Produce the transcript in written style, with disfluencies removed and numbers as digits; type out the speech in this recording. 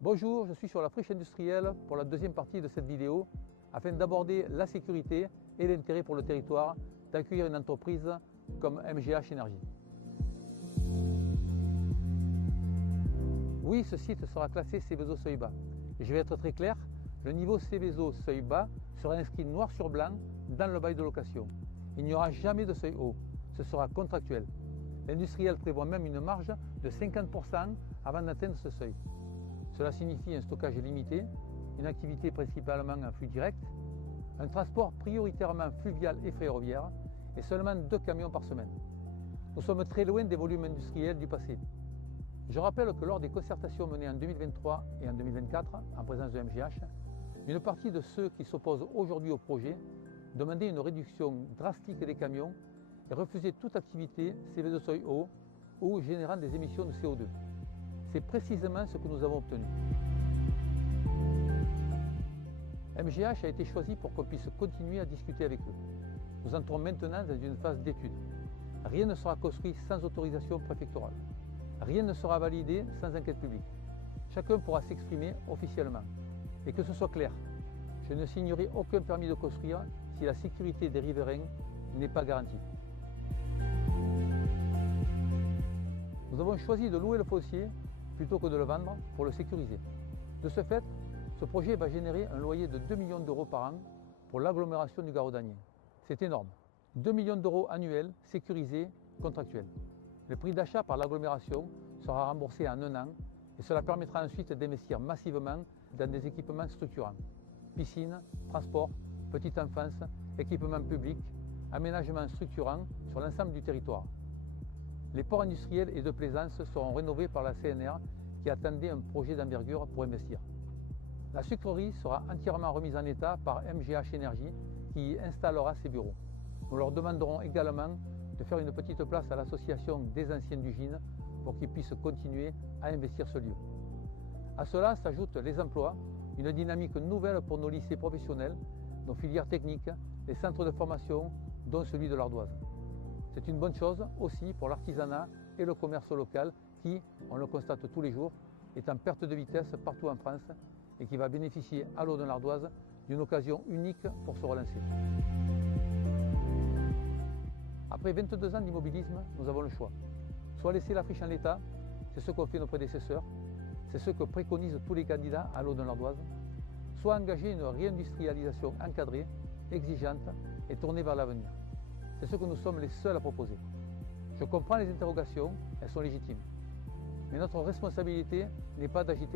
Bonjour, je suis sur la friche industrielle pour la deuxième partie de cette vidéo afin d'aborder la sécurité et l'intérêt pour le territoire d'accueillir une entreprise comme MGH Énergie. Oui, ce site sera classé Seveso seuil bas. Et je vais être très clair, le niveau Seveso seuil bas sera inscrit noir sur blanc dans le bail de location. Il n'y aura jamais de seuil haut, ce sera contractuel. L'industriel prévoit même une marge de 50% avant d'atteindre ce seuil. Cela signifie un stockage limité, une activité principalement en flux direct, un transport prioritairement fluvial et ferroviaire et seulement 2 camions par semaine. Nous sommes très loin des volumes industriels du passé. Je rappelle que lors des concertations menées en 2023 et en 2024 en présence de MGH, une partie de ceux qui s'opposent aujourd'hui au projet demandaient une réduction drastique des camions et refusaient toute activité Seveso seuil haut ou générant des émissions de CO2. C'est précisément ce que nous avons obtenu. MGH a été choisi pour qu'on puisse continuer à discuter avec eux. Nous entrons maintenant dans une phase d'étude. Rien ne sera construit sans autorisation préfectorale. Rien ne sera validé sans enquête publique. Chacun pourra s'exprimer officiellement. Et que ce soit clair, je ne signerai aucun permis de construire si la sécurité des riverains n'est pas garantie. Nous avons choisi de louer le foncier plutôt que de le vendre pour le sécuriser. De ce fait, ce projet va générer un loyer de 2 millions d'euros par an pour l'agglomération du Garaudagnen. C'est énorme. 2 millions d'euros annuels, sécurisés, contractuels. Le prix d'achat par l'agglomération sera remboursé en 1 an et cela permettra ensuite d'investir massivement dans des équipements structurants. Piscines, transports, petite enfance, équipements publics, aménagements structurants sur l'ensemble du territoire. Les ports industriels et de plaisance seront rénovés par la CNR qui attendait un projet d'envergure pour investir. La sucrerie sera entièrement remise en état par MGH Énergie qui y installera ses bureaux. Nous leur demanderons également de faire une petite place à l'association des anciens d'usine pour qu'ils puissent continuer à investir ce lieu. À cela s'ajoutent les emplois, une dynamique nouvelle pour nos lycées professionnels, nos filières techniques, les centres de formation, dont celui de l'Ardoise. C'est une bonne chose aussi pour l'artisanat et le commerce local qui, on le constate tous les jours, est en perte de vitesse partout en France et qui va bénéficier à l'eau de l'Ardoise d'une occasion unique pour se relancer. Après 22 ans d'immobilisme, nous avons le choix. Soit laisser la friche en l'état, c'est ce qu'ont fait nos prédécesseurs, c'est ce que préconisent tous les candidats à l'eau de l'Ardoise, soit engager une réindustrialisation encadrée, exigeante et tournée vers l'avenir. C'est ce que nous sommes les seuls à proposer. Je comprends les interrogations, elles sont légitimes. Mais notre responsabilité n'est pas d'agiter